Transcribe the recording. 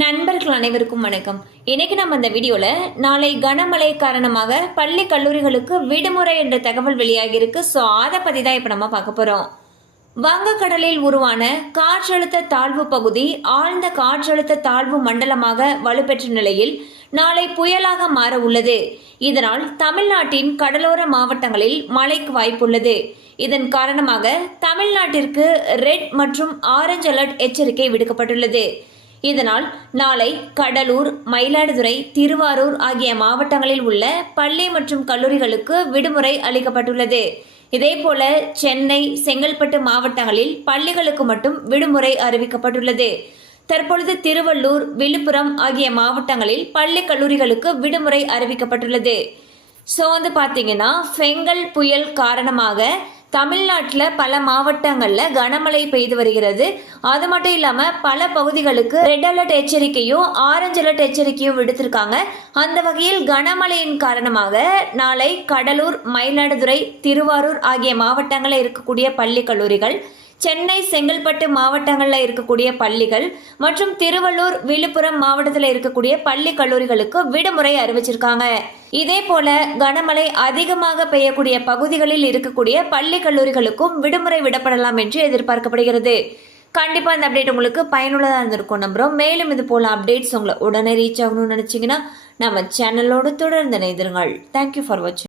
நண்பர்கள் அனைவருக்கும் வணக்கம். இன்னைக்கு நம்ம இந்த வீடியோல நாளை கனமழை காரணமாக பள்ளி கல்லூரிகளுக்கு விடுமுறை என்ற தகவல் வெளியாகி இருக்கு. ஸோ அதை பத்தி தான் இப்ப நம்ம பார்க்க போறோம். வங்கக்கடலில் உருவான காற்றழுத்த தாழ்வு பகுதி ஆழ்ந்த காற்றழுத்த தாழ்வு மண்டலமாக வலுப்பெற்ற நிலையில் நாளை புயலாக மாற உள்ளது. இதனால் தமிழ்நாட்டின் கடலோர மாவட்டங்களில் மழைக்கு வாய்ப்புள்ளது. இதன் காரணமாக தமிழ்நாட்டிற்கு ரெட் மற்றும் ஆரஞ்சு அலர்ட் எச்சரிக்கை விடுக்கப்பட்டுள்ளது. இதனால் நாளை கடலூர், மயிலாடுதுறை, திருவாரூர் ஆகிய மாவட்டங்களில் உள்ள பள்ளி மற்றும் கல்லூரிகளுக்கு விடுமுறை அளிக்கப்பட்டுள்ளது. இதேபோல சென்னை, செங்கல்பட்டு மாவட்டங்களில் பள்ளிகளுக்கு மட்டும் விடுமுறை அறிவிக்கப்பட்டுள்ளது. தற்பொழுது திருவள்ளூர், விழுப்புரம் ஆகிய மாவட்டங்களில் பள்ளி கல்லூரிகளுக்கு விடுமுறை அறிவிக்கப்பட்டுள்ளது. ஸோ பார்த்தீங்கன்னா ஃபெங்கல் புயல் காரணமாக தமிழ்நாட்டில் பல மாவட்டங்களில் கனமழை பெய்து வருகிறது. அது மட்டும் இல்லாமல் பல பகுதிகளுக்கு ரெட் அலர்ட் எச்சரிக்கையும் ஆரஞ்சு அலர்ட் எச்சரிக்கையும் விடுத்திருக்காங்க. அந்த வகையில் கனமழையின் காரணமாக நாளை கடலூர், மயிலாடுதுறை, திருவாரூர் ஆகிய மாவட்டங்களில் இருக்கக்கூடிய பள்ளி கல்லூரிகள், சென்னை, செங்கல்பட்டு மாவட்டங்களில் இருக்கக்கூடிய பள்ளிகள் மற்றும் திருவள்ளூர், விழுப்புரம் மாவட்டத்தில் இருக்கக்கூடிய பள்ளி கல்லூரிகளுக்கு விடுமுறை அறிவிச்சிருக்காங்க. இதே போல கனமழை அதிகமாக பெய்யக்கூடிய பகுதிகளில் இருக்கக்கூடிய பள்ளி கல்லூரிகளுக்கும் விடுமுறை விடப்படலாம் என்று எதிர்பார்க்கப்படுகிறது. கண்டிப்பா இந்த அப்டேட் உங்களுக்கு பயனுள்ளதாக இருந்திருக்கும் நம்புறோம். மேலும் இது போல அப்டேட்ஸ் உங்களை உடனே ரீச் ஆகணும்னு நினைச்சீங்கன்னா நம்ம சேனலோடு தொடர்ந்து இணைந்திருங்கள். தேங்க்யூ ஃபார் வாட்சிங்.